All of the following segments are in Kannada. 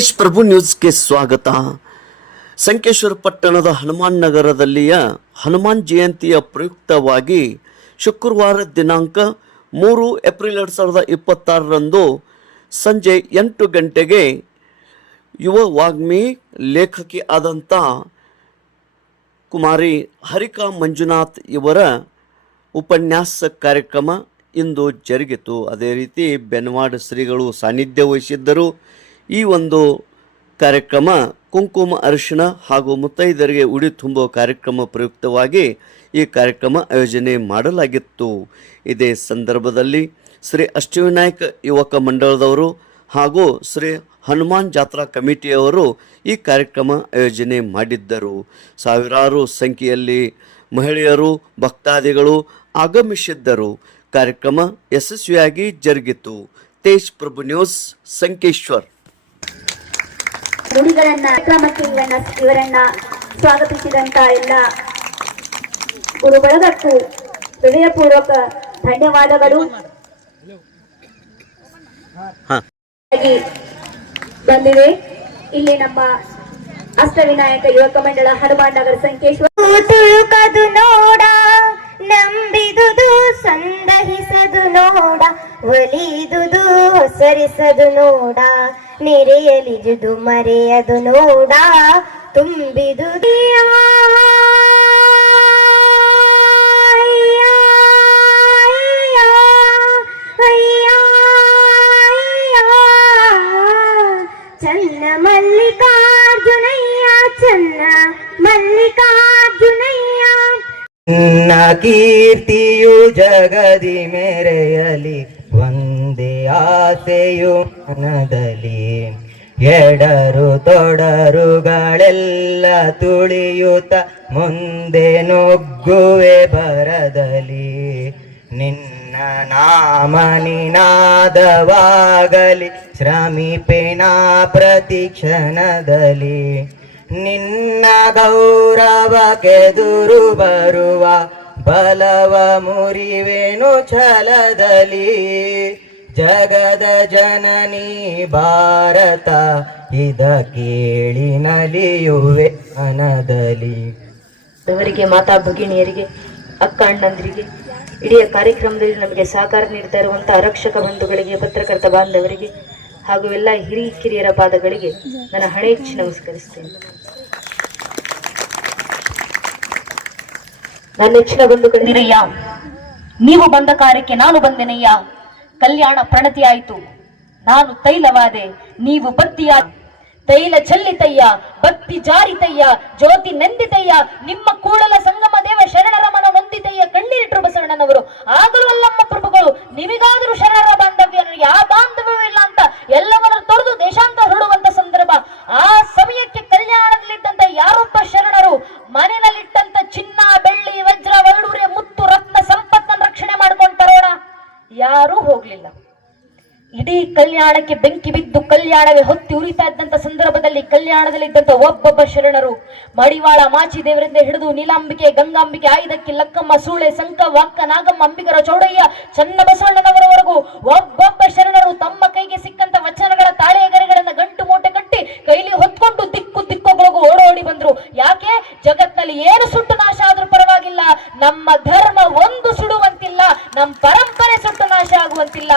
ತೇಜ್ ಪ್ರಭು ನ್ಯೂಸ್ಗೆ ಸ್ವಾಗತ. ಸಂಕೇಶ್ವರ ಪಟ್ಟಣದ ಹನುಮಾನ್ ನಗರದಲ್ಲಿಯ ಹನುಮಾನ್ ಜಯಂತಿಯ ಪ್ರಯುಕ್ತವಾಗಿ ಶುಕ್ರವಾರ ದಿನಾಂಕ 3 ಏಪ್ರಿಲ್ 2026ರಂದು ಸಂಜೆ 8 ಗಂಟೆಗೆ ಯುವ ವಾಗ್ಮಿ ಲೇಖಕಿ ಆದಂಥ ಕುಮಾರಿ ಹರಿಕಾ ಮಂಜುನಾಥ್ ಇವರ ಉಪನ್ಯಾಸ ಕಾರ್ಯಕ್ರಮ ಇಂದು ಜರುಗಿತು. ಅದೇ ರೀತಿ ಬೆನ್ವಾಡ ಶ್ರೀಗಳು ಸಾನ್ನಿಧ್ಯ ವಹಿಸಿದ್ದರು. ಈ ಒಂದು ಕಾರ್ಯಕ್ರಮ ಕುಂಕುಮ ಅರಿಶಿಣ ಹಾಗೂ ಮುತ್ತೈದರಿಗೆ ಉಡಿ ತುಂಬುವ ಕಾರ್ಯಕ್ರಮ ಪ್ರಯುಕ್ತವಾಗಿ ಈ ಕಾರ್ಯಕ್ರಮ ಆಯೋಜನೆ ಮಾಡಲಾಗಿತ್ತು. ಇದೇ ಸಂದರ್ಭದಲ್ಲಿ ಶ್ರೀ ಅಷ್ಟವಿನಾಯಕ ಯುವಕ ಮಂಡಳದವರು ಹಾಗೂ ಶ್ರೀ ಹನುಮಾನ್ ಜಾತ್ರಾ ಕಮಿಟಿಯವರು ಈ ಕಾರ್ಯಕ್ರಮ ಆಯೋಜನೆ ಮಾಡಿದ್ದರು. ಸಾವಿರಾರು ಸಂಖ್ಯೆಯಲ್ಲಿ ಮಹಿಳೆಯರು ಭಕ್ತಾದಿಗಳು ಆಗಮಿಸಿದ್ದರು. ಕಾರ್ಯಕ್ರಮ ಯಶಸ್ವಿಯಾಗಿ ಜರುಗಿತು. ತೇಜ್ ಪ್ರಭು ನ್ಯೂಸ್, ಸಂಕೇಶ್ವರ್. ನುಡಿಗಳನ್ನ ಇವರನ್ನ ಸ್ವಾಗತಿಸಿದಂತ ಎಲ್ಲ ಗುರು ಬಳಗಕ್ಕೂ ಹೃದಯಪೂರ್ವಕ ಧನ್ಯವಾದಗಳು. ಬಂದಿದೆ ಇಲ್ಲಿ ನಮ್ಮ ಅಷ್ಟವಿನಾಯಕ ಯುವಕ ಮಂಡಳ ಹನುಮಾನ್ ನಗರ ಸಂಕೇಶ್ವರ. ತುಳುಕದು ನೋಡ, ನಂಬಿದುದು ಸಂದಹಿಸದು ನೋಡ, ಒಲಿದುದು ಹೊಸರಿಸದು ನೋಡ, ನೆರೆಯಲಿಜುದು ಮರೆಯದು ನೋಡ, ತುಂಬಿದು ಚನ್ನ ಮಲ್ಲಿಕಾರ್ಜುನಯ್ಯ, ಚನ್ನ ಮಲ್ಲಿಕಾರ್ಜುನಯ್ಯ. ನಿನ್ನ ಕೀರ್ತಿಯು ಜಗದಿ ಮೆರೆಯಲಿ, ಒಂದೇ ಆಸೆಯು ಮನದಲ್ಲಿ, ಎಡರು ತೊಡರುಗಳೆಲ್ಲ ತುಳಿಯುತ್ತ ಮುಂದೆ ನುಗ್ಗುವೆ ಬರದಲ್ಲಿ. ನಿನ್ನ ನಾಮ ನಿನಾದವಾಗಲಿ, ಶ್ರಮಿಪೆನ ಪ್ರತಿ ಕ್ಷಣದಲ್ಲಿ. ನಿನ್ನ ಗೌರವಕ್ಕೆದುರು ಬರುವ ಬಲವ ಮುರಿವೆನು ಛಲದಲ್ಲಿ. ಜಗದ ಜನನಿ ಭಾರತ ಇದ ಕೇಳಿ ನಲಿಯುವೆ ಮನದಲ್ಲಿ. ಅವರಿಗೆ, ಮಾತಾ ಭಗಿನಿಯರಿಗೆ, ಅಕ್ಕ ಅಣ್ಣಂದರಿಗೆ, ಇಡೀ ಕಾರ್ಯಕ್ರಮದಲ್ಲಿ ನಮಗೆ ಸಹಕಾರ ನೀಡ್ತಾ ಇರುವಂತಹ ಆರಕ್ಷಕ ಬಂಧುಗಳಿಗೆ, ಪತ್ರಕರ್ತ ಬಾಂಧವರಿಗೆ ಹಾಗೂ ಎಲ್ಲ ಹಿರಿಕಿರಿಯರ ಪಾದಗಳಿಗೆ ನನ್ನ ಹಣೆ ಹೆಚ್ಚಿ ನಮಸ್ಕರಿಸ್ತೇನೆ. ನನ್ನ ಹೆಚ್ಚಿನ ಬಂಧುಗಳಿರಯ್ಯ, ನೀವು ಬಂದ ಕಾರ್ಯಕ್ಕೆ ನಾನು ಬಂದೆನಯ್ಯ. ಕಲ್ಯಾಣ ಪ್ರಣತಿ ಆಯಿತು, ನಾನು ತೈಲವಾದೆ, ನೀವು ಬತ್ತಿಯ. ತೈಲ ಚೆಲ್ಲಿತಯ್ಯ, ಬತ್ತಿ ಜಾರಿತಯ್ಯ, ಜ್ಯೋತಿ ನೆಂದಿತಯ್ಯ, ನಿಮ್ಮ ಕೂಡಲ ಸಂಗಮ ದೇವ ಶರಣರ ಮನ ನೊಂದಿತಯ್ಯ. ಕಣ್ಣೀರಿಟ್ರು ಬಸವಣ್ಣನವರು. ಆಗಲೂ ಅಲ್ಲಮ್ಮ ಪ್ರಭುಗಳು, ನಿಮಗಾದರೂ ಶರಣರ ಬಾಂಧವ್ಯ, ಯಾವ ಬಾಂಧವ್ಯವೂ ಇಲ್ಲ ಅಂತ ಎಲ್ಲವನ್ನೂ ತೊರೆದು ದೇಶಾಂತರ ಹೊರಡುವಂತ ಸಂದರ್ಭ. ಆ ಸಮಯಕ್ಕೆ ಕಲ್ಯಾಣದಲ್ಲಿದ್ದಂತ ಯಾರೊಬ್ಬ ಶರಣರು ಮನೆಯಲ್ಲಿಟ್ಟಂತ ಚಿನ್ನ, ಬೆಳ್ಳಿ, ವಜ್ರ, ವೈಡೂರ್ಯ, ಮುತ್ತು, ರತ್ನ ಸಂಪತ್ತನ್ನು ರಕ್ಷಣೆ ಮಾಡ್ಕೊಂಡು ತರೋಣ? ಯಾರೂ ಹೋಗ್ಲಿಲ್ಲ. ಇಡೀ ಕಲ್ಯಾಣಕ್ಕೆ ಬೆಂಕಿ ಬಿದ್ದು ಕಲ್ಯಾಣವೇ ಹೊತ್ತಿ ಉರಿತಾ ಇದ್ದಂತ ಸಂದರ್ಭದಲ್ಲಿ ಕಲ್ಯಾಣದಲ್ಲಿದ್ದಂತ ಒಬ್ಬೊಬ್ಬ ಶರಣರು, ಮಡಿವಾಳ ಮಾಚಿ ದೇವರಿಂದ ಹಿಡಿದು ನೀಲಾಂಬಿಕೆ, ಗಂಗಾಂಬಿಕೆ, ಆಯುಧಕ್ಕೆ, ಲಕ್ಕಮ್ಮ, ಸೂಳೆ, ಸಂಕ, ವಾಕ್ಕ, ನಾಗಮ್ಮ, ಅಂಬಿಗರ, ಚೌಡಯ್ಯ, ಚನ್ನ ಬಸವಣ್ಣನವರವರೆಗೂ ಒಬ್ಬೊಬ್ಬ ಶರಣರು ತಮ್ಮ ಕೈಗೆ ಸಿಕ್ಕಂತ ವಚನಗಳ ತಾಳೆಗರೆಗಳನ್ನ ಗಂಟು ಮೂಟೆ ಕಟ್ಟಿ ಕೈಲಿ ಹೊತ್ಕೊಂಡು ದಿಕ್ಕು ದಿಕ್ಕೋಗಳಿಗೂ ಓಡೋಡಿ ಬಂದ್ರು. ಯಾಕೆ? ಜಗತ್ನಲ್ಲಿ ಏನು ಸುಟ್ಟು ನಾಶ ಆದ್ರೂ ಪರವಾಗಿಲ್ಲ, ನಮ್ಮ ಧರ್ಮ ಒಂದು ಸುಡುವಂತಿಲ್ಲ, ನಮ್ಮ ಪರಂಪರೆ ಸುಟ್ಟು ನಾಶ ಆಗುವಂತಿಲ್ಲ,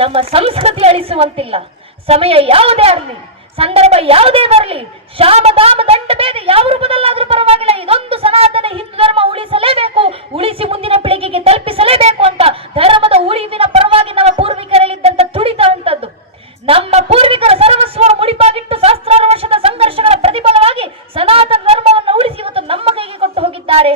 ನಮ್ಮ ಸಂಸ್ಕೃತಿ ಅಳಿಸುವಂತಿಲ್ಲ. ಸಮಯ ಯಾವುದೇ ಆಗಲಿ, ಸಂದರ್ಭ ಯಾವುದೇ ಬರಲಿ, ಶಾಮ ದಾಮ ದಂಡ ಭೇದ ಯಾವ ರೂಪದಲ್ಲಾದ್ರೂ ಪರವಾಗಿಲ್ಲ, ಇದೊಂದು ಸನಾತನ ಹಿಂದೂ ಧರ್ಮ ಉಳಿಸಲೇಬೇಕು, ಉಳಿಸಿ ಮುಂದಿನ ಪೀಳಿಗೆಗೆ ತಲುಪಿಸಲೇಬೇಕು ಅಂತ ಧರ್ಮದ ಉಳಿವಿನ ಪರವಾಗಿ ನಮ್ಮ ಪೂರ್ವಿಕರಲ್ಲಿದ್ದಂತ ತುಡಿತ ಅಂತದ್ದು. ನಮ್ಮ ಪೂರ್ವಿಕರ ಸರ್ವಸ್ವವನ್ನು ಮುಡಿಪಾಗಿಟ್ಟು ಸಹಸ್ರಾರು ವರ್ಷದ ಸಂಘರ್ಷಗಳ ಪ್ರತಿಫಲವಾಗಿ ಸನಾತನ ಧರ್ಮವನ್ನು ಉಳಿಸಿ ಇವತ್ತು ನಮ್ಮ ಕೈಗೆ ಕೊಟ್ಟು ಹೋಗಿದ್ದಾರೆ.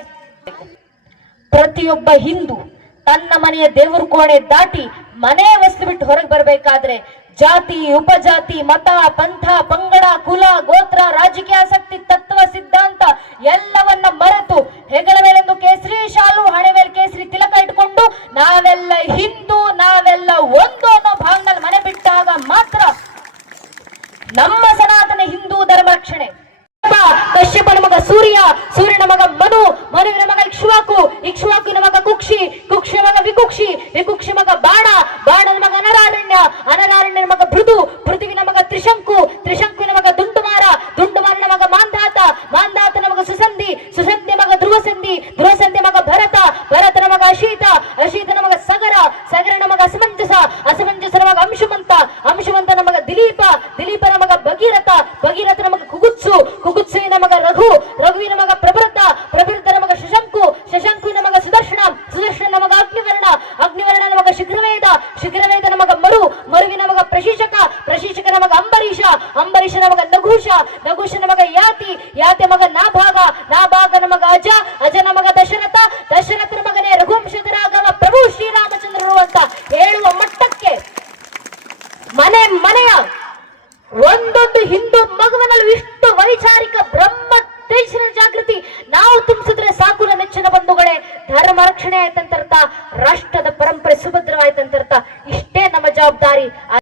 ಪ್ರತಿಯೊಬ್ಬ ಹಿಂದೂ ತನ್ನ ಮನೆಯ ದೇವರ ಕೋಣೆ ದಾಟಿ ಮನೆ ವಸ್ತು ಬಿಟ್ಟು ಹೊರಗೆ ಬರಬೇಕಾದ್ರೆ ಜಾತಿ, ಉಪಜಾತಿ, ಮತ, ಪಂಥ, ಪಂಗಡ, ಕುಲ, ಗೋತ್ರ, ರಾಜಕೀಯ ಆಸಕ್ತಿ, ತತ್ವ, ಸಿದ್ಧಾಂತ ಎಲ್ಲವನ್ನ ಮರೆತು ಹೆಗಲ ಮೇಲೊಂದು ಕೇಸರಿ ಶಾಲು, ಹಣೆ ಮೇಲೆ ಕೇಸರಿ ತಿಲಕ ಇಟ್ಕೊಂಡು ನಾವೆಲ್ಲ ಹಿಂದೂ, ನಾವೆಲ್ಲ ಒಂದು ಅನ್ನೋ ಭಾವನಲ್ಲಿ ಮನೆ ಬಿಟ್ಟಾಗ ಮಾತ್ರ ನಮ್ಮ ಸನಾತನ ಹಿಂದೂ ಧರ್ಮ ರಕ್ಷಣೆ. ಕಶ್ಯಪನ ಮಗ ಸೂರ್ಯ, ಸೂರ್ಯನ ಮಗ ಮನು, ಮನುವಿನ ಮಗ ಇಕ್ಷ್ವಾಕು, ಇಕ್ಷ್ವಾಕುವಿನ ಮಗ ಕುಕ್ಷಿ, ಕುಕ್ಷಿಯ ಮಗ ವಿಕುಕ್ಷಿ, ವಿಕುಕ್ಷಿ ಮಗ ಬಾಣ, ಬಾಣನ ಮಗ ಅನರಾರಣ್ಯ, ಅನರಾರಣ್ಯನ ಮಗ ಭೃದು, ಭೃದುವಿನ ಮಗ ತ್ರಿಶಂಕು, ಭಗೀರಥನ ಮಗ ಕುಗುತ್ಸು, ಕುಗುತ್ಸುವಿನ ಮಗ ರಘು, ರಘುವಿನ ಮಗ ಪ್ರಬೃದ್ಧ, ಪ್ರಬೃದ್ಧನ ಮಗ ಶಶಂಕು, ಶಶಂಕುವಿನ ಮಗ ಸುದರ್ಶನ, ಸುದರ್ಶನ ಮಗ ಅಗ್ನಿವರ್ಣ, ಅಗ್ನಿವರ್ಣನ ಮಗ ಶೀಘ್ರವೇದ, ಶೀಘ್ರವೇದನ ಮಗ ಮರು, ಮರುವಿನ ಮಗ ಪ್ರಶೀಶಕ, ಪ್ರಶೀಶಕನ ಮಗ ಅಂಬರೀಷ, ಅಂಬರೀಷನ ಮಗ ನಘೂಷ, ನಘೂಷನ ಮಗ ಯಾತಿ, ಯಾತಿ ಮಗ ನಾಭಾಗ, ನಾಭಾಗನ ಮಗ ಅಜ, ಅಜನ ಮಗ ದಶರಥ, ದಶರಥನ ಮಗನೇ ರಘುವಂಶಧರಾಗವ ಪ್ರಭು ಶ್ರೀರಾಮಚಂದ್ರರು ಅಂತ ಹೇಳುವ ಮಟ್ಟಕ್ಕೆ ಮನೆ ಮನೆಯ ಒಂದೊಂದು ಹಿಂದೂ ಮಗುವಿನಲ್ಲೂ ಇಷ್ಟು ವೈಚಾರಿಕ ಬ್ರಹ್ಮ ತೇಜಸ್ಸಿನ ಜಾಗೃತಿ ನಾವು ತುಂಬಿಸಿದ್ರೆ ಸಾಕು ನನ್ನ ನೆಚ್ಚಿನ ಬಂಧುಗಳೇ. ಧರ್ಮ ರಕ್ಷಣೆ ಆಯ್ತಂತರ್ಥ, ರಾಷ್ಟ್ರದ ಪರಂಪರೆ ಸುಭದ್ರವಾಯ್ತಂತರ್ಥ. ಇಷ್ಟೇ ನಮ್ಮ ಜವಾಬ್ದಾರಿ.